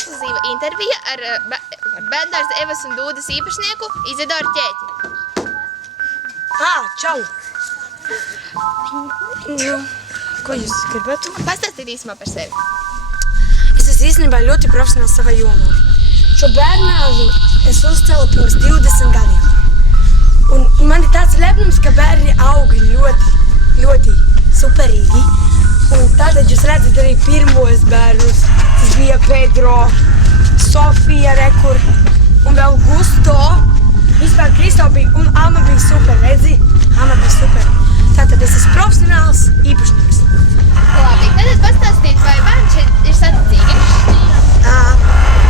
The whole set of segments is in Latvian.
ekskluzīva intervija ar bērndārza Evas un Dūdas īpašnieku Izidoru Ķēķi. Čau! Ko jūs gribētu? Pastāstīt īsumā par sevi. Es esmu īstenībā ļoti profesionāls savā jomā. Šo bērnāžu es uzcēlu pirms 20 gadiem. Un man ir tāds lepnums, ka bērni aug ļoti superīgi. Un tātad jūs redzat arī pirmos bērnus. Tas bija Pedro, Sofija, Rekur un vēl Gusto. Vispār Kristo bija un Alma bija super, redzi? Alma bija super. Tātad es esmu profesionāls īpašnieks. Labi, tad pastāstīt, vai bērni šeit ir saticīgi?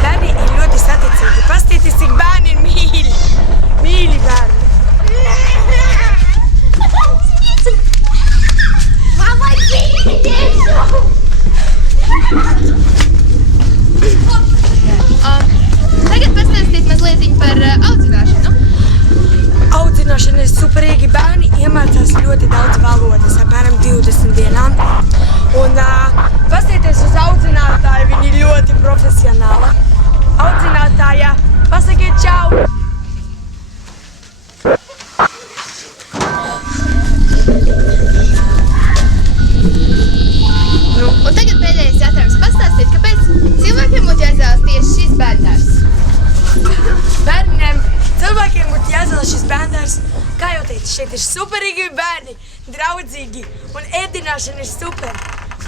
Bērni ir ļoti saticīgi. Paskatieties, cik bērni ir mīļi. Mīļi bērni. Mama, tagad pastāstīt mazliet par audzināšanu. Audzināšana ir superīgi. Bērni iemācās ļoti daudz valodas, apmēram 20 dienām. Un paskatieties uz audzinātāju, viņi ir ļoti profesionāli. Audzinātāja, pasakiet čau! Un tagad pēdējais jautājums. Pastāstīt, kāpēc cilvēkiem būtu jāizvēlas tieši šis bērndārs? Cilvēkiem būtu jāizvēlas šis bērndārs. Kā jau teicu, šeit ir superīgi bērni, draudzīgi un ēdināšana ir super.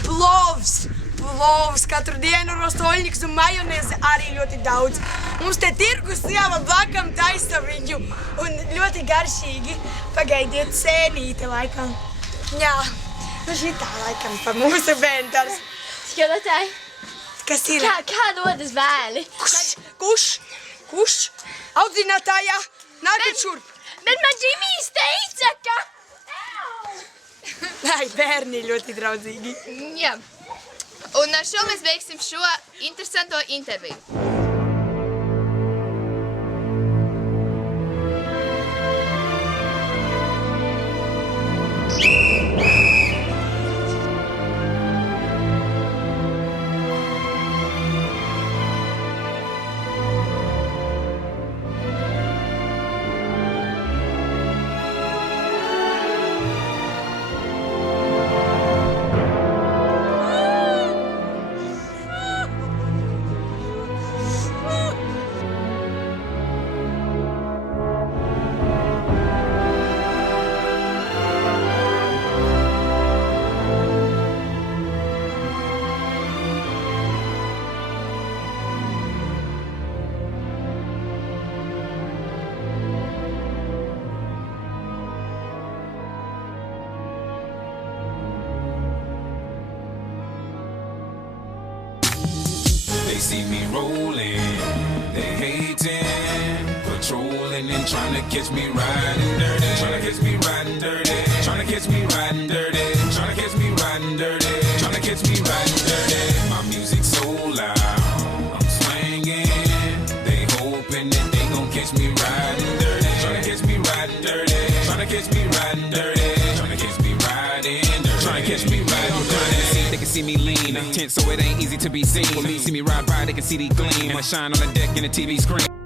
Plovs katru dienu, rostoļņiks un majonēze arī ļoti daudz. Mums te tirgus sieva blakam taisa viņu un ļoti garšīgi. Pagaidiet sēnīte laikam. Jā, nu šitā laikam pa mūsu bērndārs. Skolotāji, Kas ir? kā dodas bērni? Kurš? Audzinātājā, nākat šurp. Bet man Džimijs teica, ka... Ai, bērni ļoti draudzīgi. Jā. Un ar šo mēs beigsim šo interesanto interviju. They see me rolling, they hating, patrolling and trying to catch me riding dirty, trying to catch me riding dirty, trying to catch me riding dirty, trying to catch me riding dirty, trying to catch me riding dirty. My music's so loud, I'm swinging, they hoping that they gon' catch me riding dirty, trying to catch me riding dirty, trying to catch me riding dirty, trying to catch me riding dirty, trying to catch me riding dirty. They can see me lean, tense so it ain't easy to be seen. When me see me ride by, they can see the gleam. I shine on the deck in the TV screen.